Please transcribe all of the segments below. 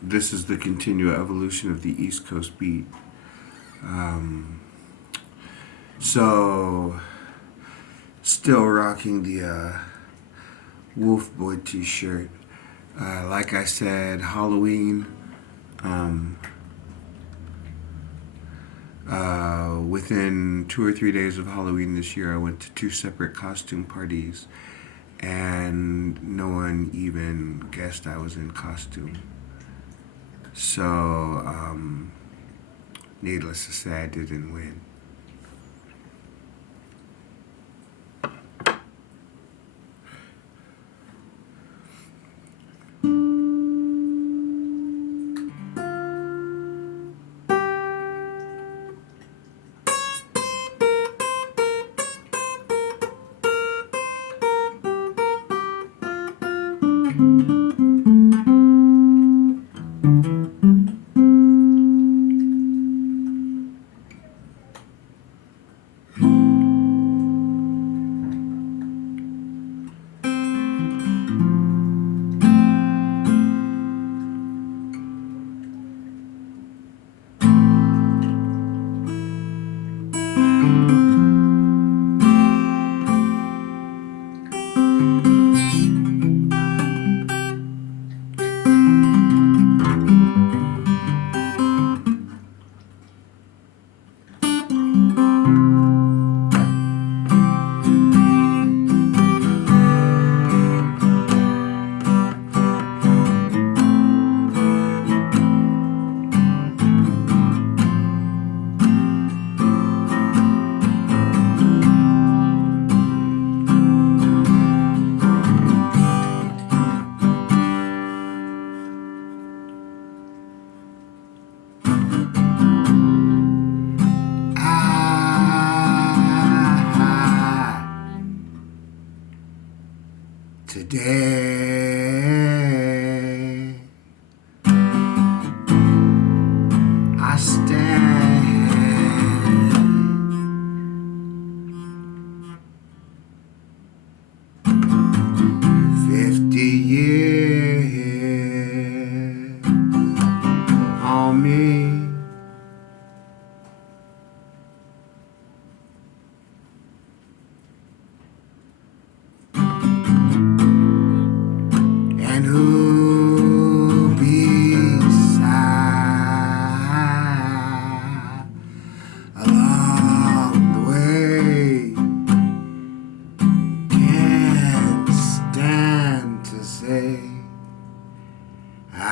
This is the continual evolution of the East Coast beat. Um, so, still rocking the Wolf Boy t-shirt. Like I said, Halloween. Um, Within 2 or 3 days of Halloween this year, I went to two separate costume parties, and no one even guessed I was in costume. So, needless to say, I didn't win. Today, I stand 50 years on me. And who beside along the way can't stand to say I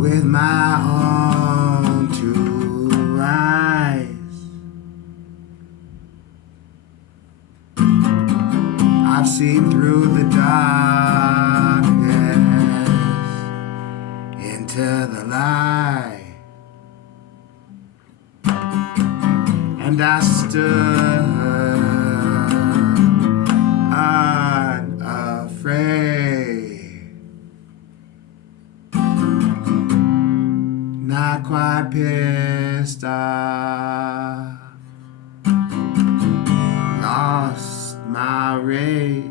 with my own two eyes I've seen through the darkness into the light, and I stood unafraid, not quite pissed off, lost my rage.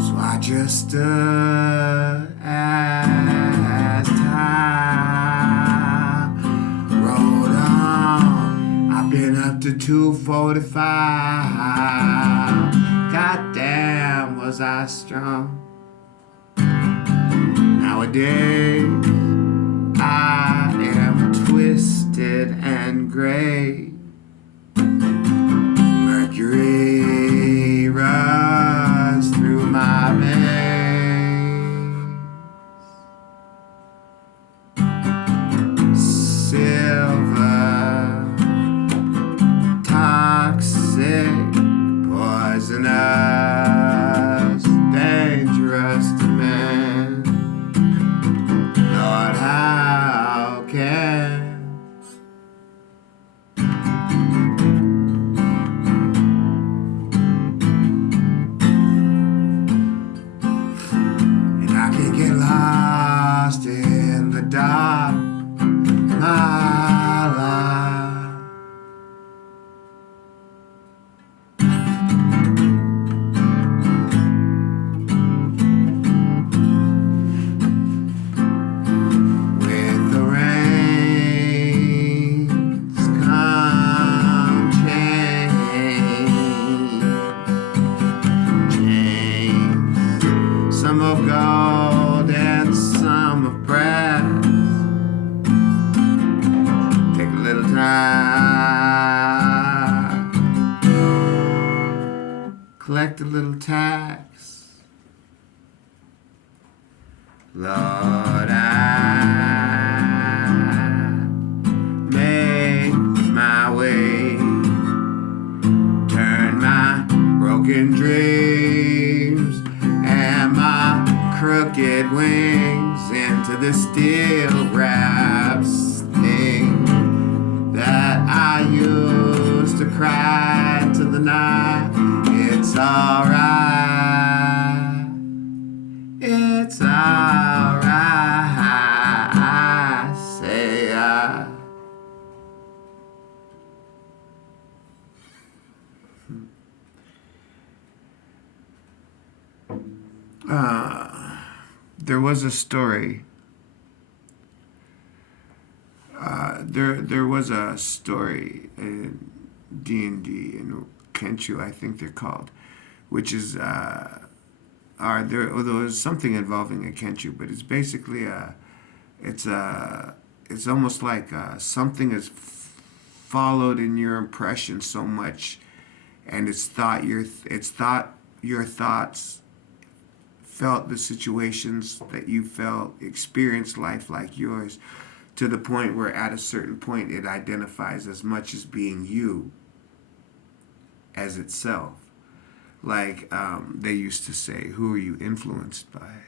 So I just stood as time rolled on. I've been up to 2:45. Goddamn, was I strong. Nowadays I am twisted and gray. Mercury runs through my veins. Silver, toxic, poisonous, dangerous to men. Lord, how can and I can get lost in the dark, my life. collect a little tax. Lord, I make my way, turn my broken dreams and my crooked wings into the steel wraps thing that I used to cry into the night. It's alright, it's alright, say I. There was a story. There was a story in D&D in Kenchu, I think they're called, which is there was something involving a Kenchu, but it's basically it's almost like something is followed in your impression so much, and it's thought your thoughts felt the situations that you felt, experienced life like yours, to the point where at a certain point it identifies as much as being you as itself. Like they used to say, who are you influenced by?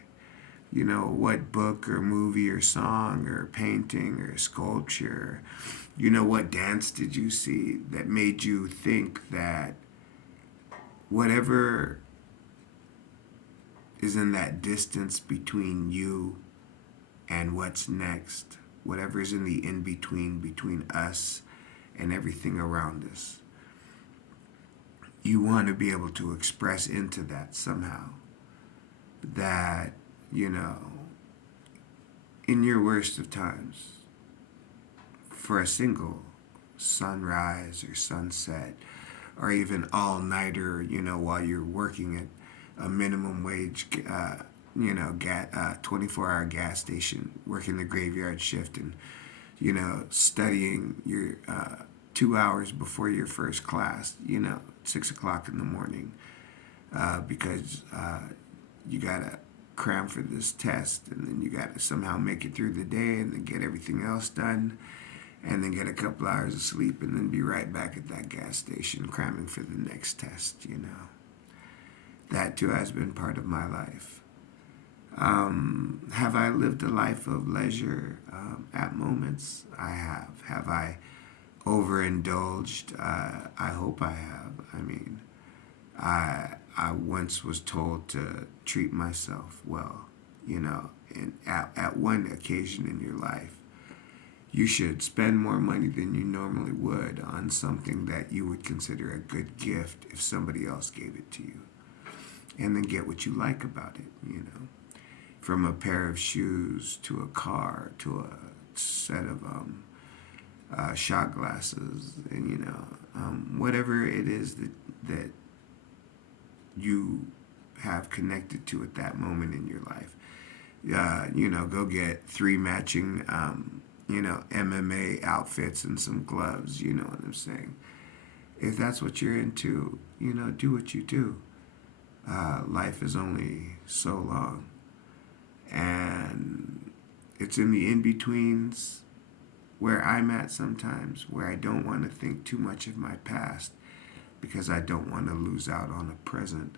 You know, what book or movie or song or painting or sculpture? You know, what dance did you see that made you think that whatever is in that distance between you and what's next, whatever is in the in-between between us and everything around us, you want to be able to express into that somehow. That, you know, in your worst of times, for a single sunrise or sunset, or even all-nighter, you know, while you're working at a minimum wage, 24-hour gas station, working the graveyard shift, and, you know, studying your 2 hours before your first class, 6 o'clock in the morning, because you gotta cram for this test, and then you gotta somehow make it through the day, and then get everything else done, and then get a couple hours of sleep, and then be right back at that gas station cramming for the next test. That too has been part of my life. Have I lived a life of leisure? At moments, I have. Have I overindulged? I hope I have. I mean, I once was told to treat myself well. And at one occasion in your life, you should spend more money than you normally would on something that you would consider a good gift if somebody else gave it to you. And then get what you like about it, From a pair of shoes to a car to a set of shot glasses, and whatever it is that you have connected to at that moment in your life. Go get 3 matching MMA outfits and some gloves, you know what I'm saying? If that's what you're into, do what you do. Life is only so long. And it's in the in-betweens where I'm at sometimes, where I don't want to think too much of my past because I don't want to lose out on a present.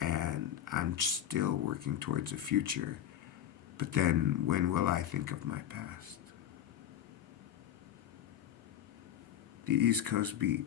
And I'm still working towards a future. But then when will I think of my past? The East Coast Beat.